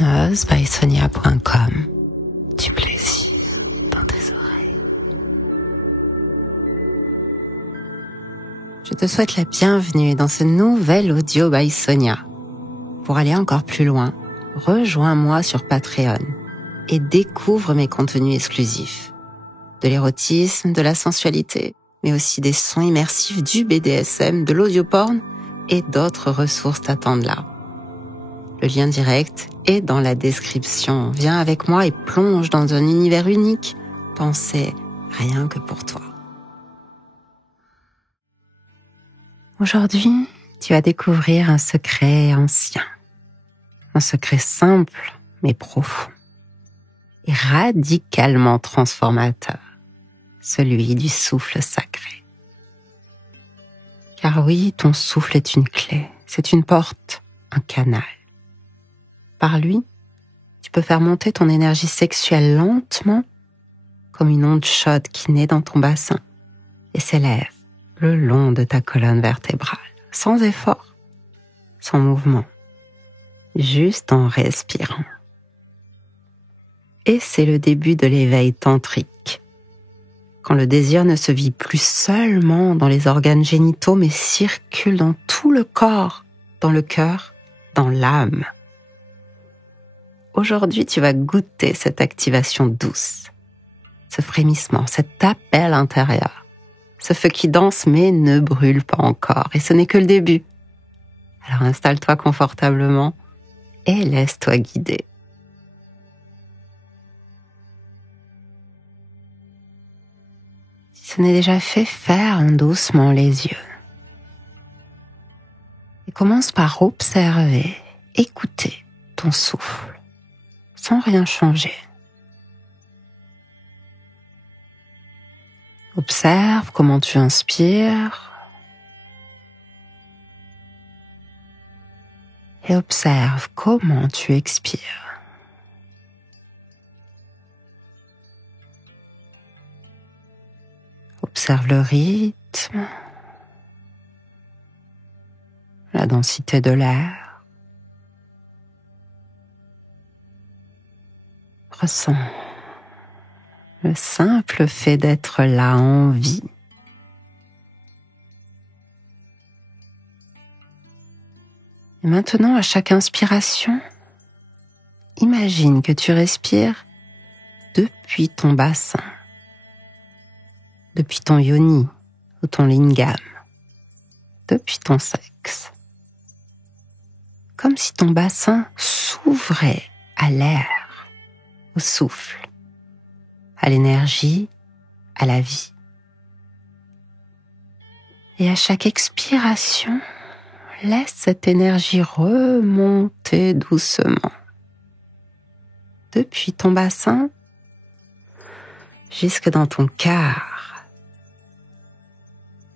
hypnosebysonia.com. Du plaisir dans tes oreilles. Je te souhaite la bienvenue dans ce nouvel audio by Sonia. Pour aller encore plus loin, rejoins-moi sur Patreon et découvre mes contenus exclusifs. De l'érotisme, de la sensualité, mais aussi des sons immersifs, du BDSM, de l'audioporn et d'autres ressources t'attendent là. Le lien direct est dans la description. Viens avec moi et plonge dans un univers unique, pensé rien que pour toi. Aujourd'hui, tu vas découvrir un secret ancien. Un secret simple mais profond et radicalement transformateur. Celui du souffle sacré. Car oui, ton souffle est une clé, c'est une porte, un canal. Par lui, tu peux faire monter ton énergie sexuelle lentement, comme une onde chaude qui naît dans ton bassin et s'élève le long de ta colonne vertébrale, sans effort, sans mouvement, juste en respirant. Et c'est le début de l'éveil tantrique, quand le désir ne se vit plus seulement dans les organes génitaux, mais circule dans tout le corps, dans le cœur, dans l'âme. Aujourd'hui, tu vas goûter cette activation douce, ce frémissement, cet appel intérieur, ce feu qui danse mais ne brûle pas encore, et ce n'est que le début. Alors installe-toi confortablement et laisse-toi guider. Si ce n'est déjà fait, ferme doucement les yeux. Et commence par observer, écouter ton souffle, sans rien changer. Observe comment tu inspires et observe comment tu expires. Observe le rythme, la densité de l'air. Ressens le simple fait d'être là en vie. Et maintenant, à chaque inspiration, imagine que tu respires depuis ton bassin, depuis ton yoni ou ton lingam, depuis ton sexe. Comme si ton bassin s'ouvrait à l'air, au souffle, à l'énergie, à la vie. Et à chaque expiration, laisse cette énergie remonter doucement. Depuis ton bassin, jusque dans ton cœur,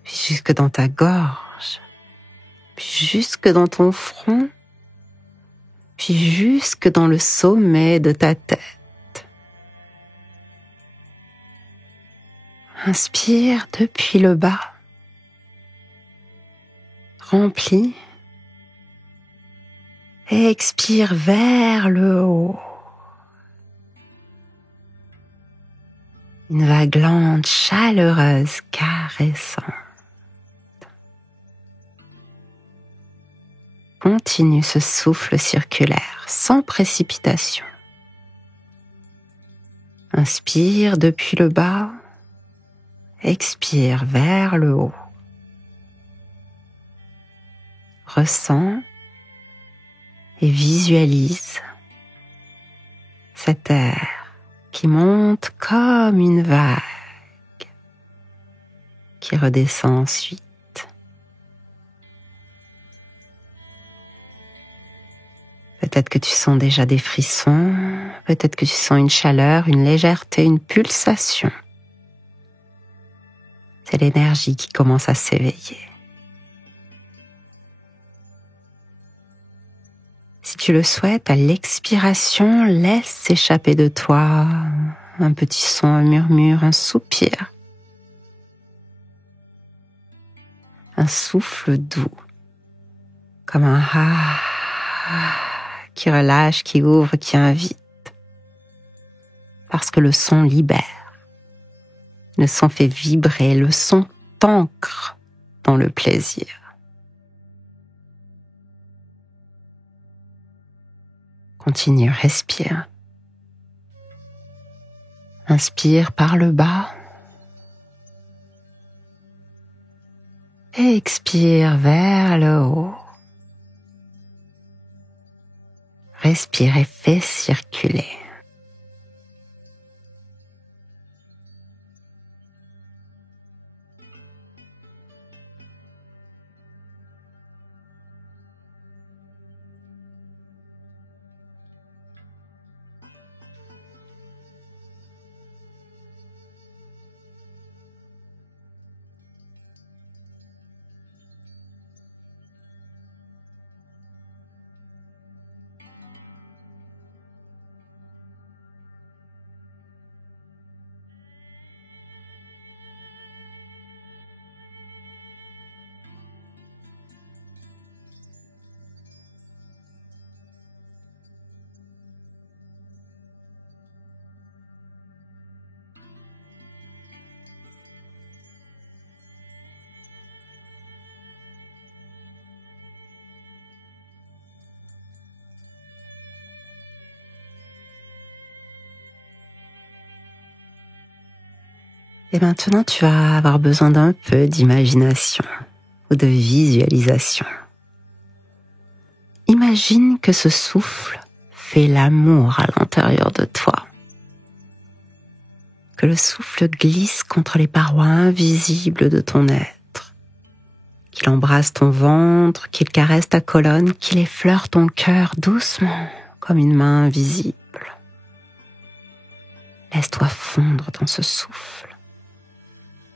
puis jusque dans ta gorge, puis jusque dans ton front, puis jusque dans le sommet de ta tête. Inspire depuis le bas. Remplis. Et expire vers le haut. Une vague lente, chaleureuse, caressante. Continue ce souffle circulaire, sans précipitation. Inspire depuis le bas. Expire vers le haut. Ressens et visualise cet air qui monte comme une vague, qui redescend ensuite. Peut-être que tu sens déjà des frissons, peut-être que tu sens une chaleur, une légèreté, une pulsation. C'est l'énergie qui commence à s'éveiller. Si tu le souhaites, à l'expiration, laisse s'échapper de toi un petit son, un murmure, un soupir. Un souffle doux, comme un qui relâche, qui ouvre, qui invite. Parce que le son libère. Le son fait vibrer, le son t'ancre dans le plaisir. Continue, respire. Inspire par le bas. Et expire vers le haut. Respire et fais circuler. Et maintenant, tu vas avoir besoin d'un peu d'imagination ou de visualisation. Imagine que ce souffle fait l'amour à l'intérieur de toi. Que le souffle glisse contre les parois invisibles de ton être. Qu'il embrasse ton ventre, qu'il caresse ta colonne, qu'il effleure ton cœur doucement comme une main invisible. Laisse-toi fondre dans ce souffle.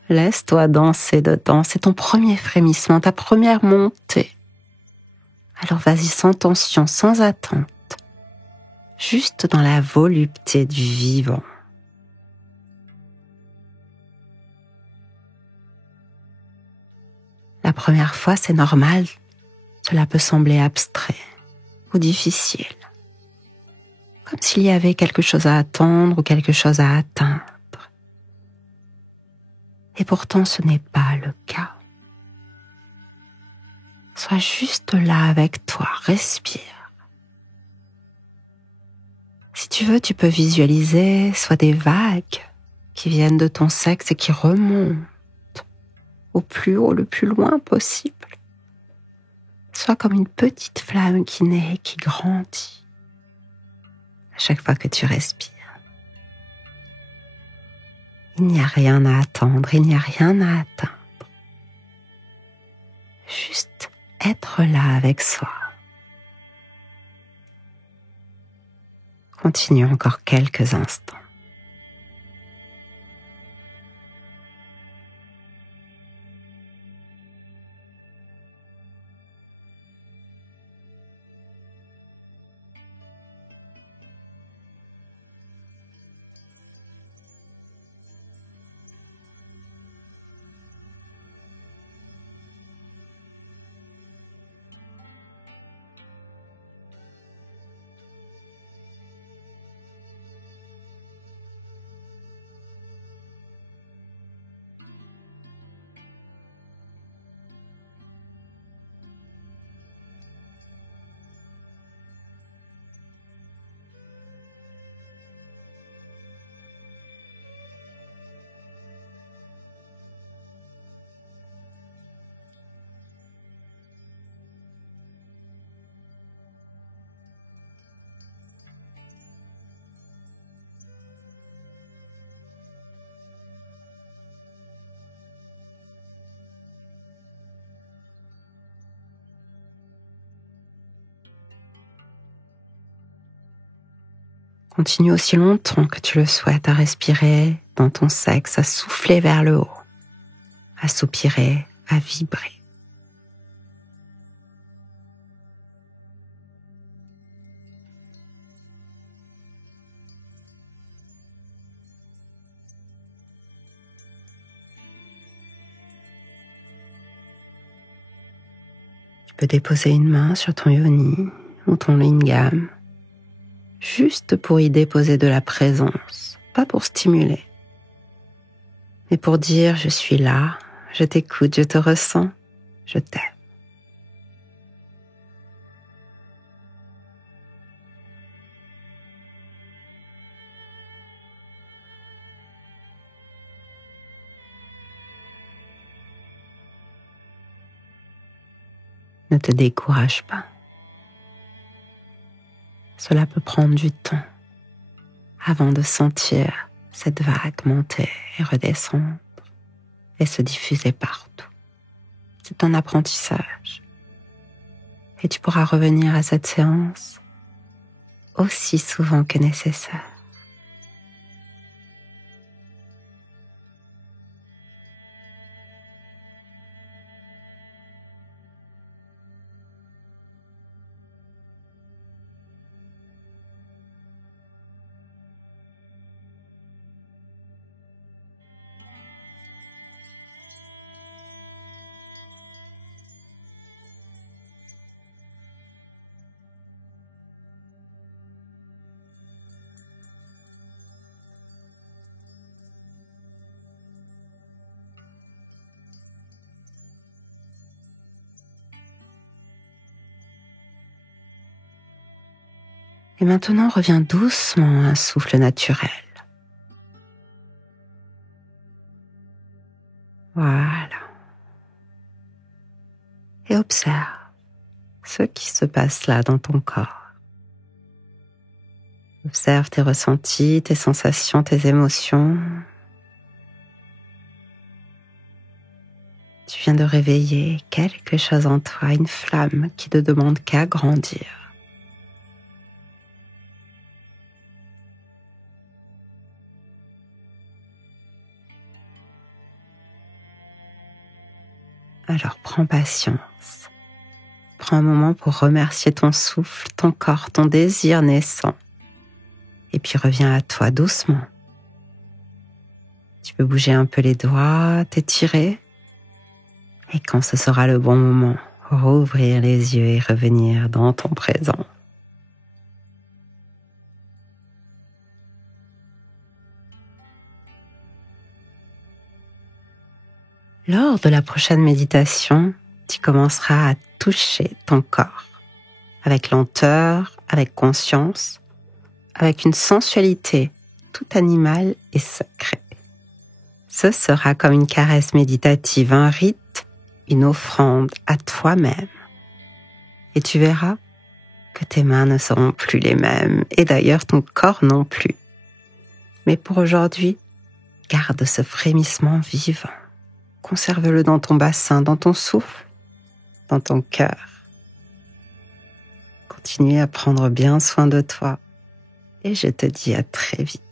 Laisse-toi danser dedans, c'est ton premier frémissement, ta première montée. Alors vas-y sans tension, sans attente, juste dans la volupté du vivant. La première fois, c'est normal, cela peut sembler abstrait ou difficile, comme s'il y avait quelque chose à attendre ou quelque chose à atteindre. Et pourtant, ce n'est pas le cas. Sois juste là avec toi, respire. Si tu veux, tu peux visualiser soit des vagues qui viennent de ton sexe et qui remontent au plus haut, le plus loin possible. Soit comme une petite flamme qui naît et qui grandit à chaque fois que tu respires. Il n'y a rien à attendre, il n'y a rien à atteindre. Juste être là avec soi. Continue encore quelques instants. Continue aussi longtemps que tu le souhaites à respirer dans ton sexe, à souffler vers le haut, à soupirer, à vibrer. Tu peux déposer une main sur ton yoni ou ton lingam, juste pour y déposer de la présence, pas pour stimuler, mais pour dire je suis là, je t'écoute, je te ressens, je t'aime. Ne te décourage pas. Cela peut prendre du temps avant de sentir cette vague monter et redescendre et se diffuser partout. C'est un apprentissage. Et tu pourras revenir à cette séance aussi souvent que nécessaire. Et maintenant, reviens doucement à un souffle naturel. Voilà. Et observe ce qui se passe là dans ton corps. Observe tes ressentis, tes sensations, tes émotions. Tu viens de réveiller quelque chose en toi, une flamme qui ne demande qu'à grandir. Alors prends patience. Prends un moment pour remercier ton souffle, ton corps, ton désir naissant. Et puis reviens à toi doucement. Tu peux bouger un peu les doigts, t'étirer. Et quand ce sera le bon moment, rouvrir les yeux et revenir dans ton présent. Lors de la prochaine méditation, tu commenceras à toucher ton corps avec lenteur, avec conscience, avec une sensualité tout animale et sacrée. Ce sera comme une caresse méditative, un rite, une offrande à toi-même. Et tu verras que tes mains ne seront plus les mêmes, et d'ailleurs ton corps non plus. Mais pour aujourd'hui, garde ce frémissement vivant. Conserve-le dans ton bassin, dans ton souffle, dans ton cœur. Continue à prendre bien soin de toi et je te dis à très vite.